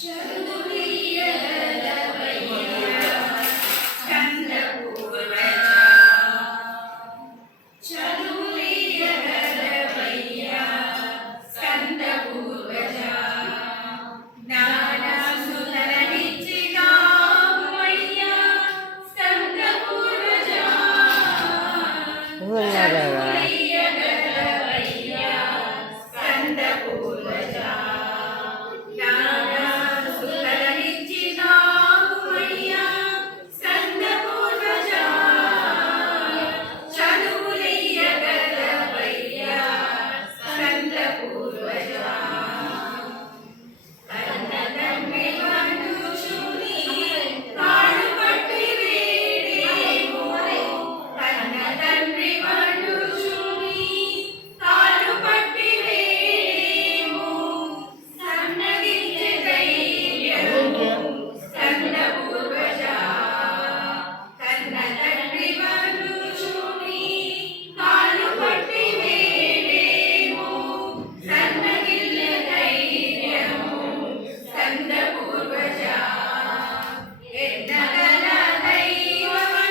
Sure.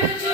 Thank you.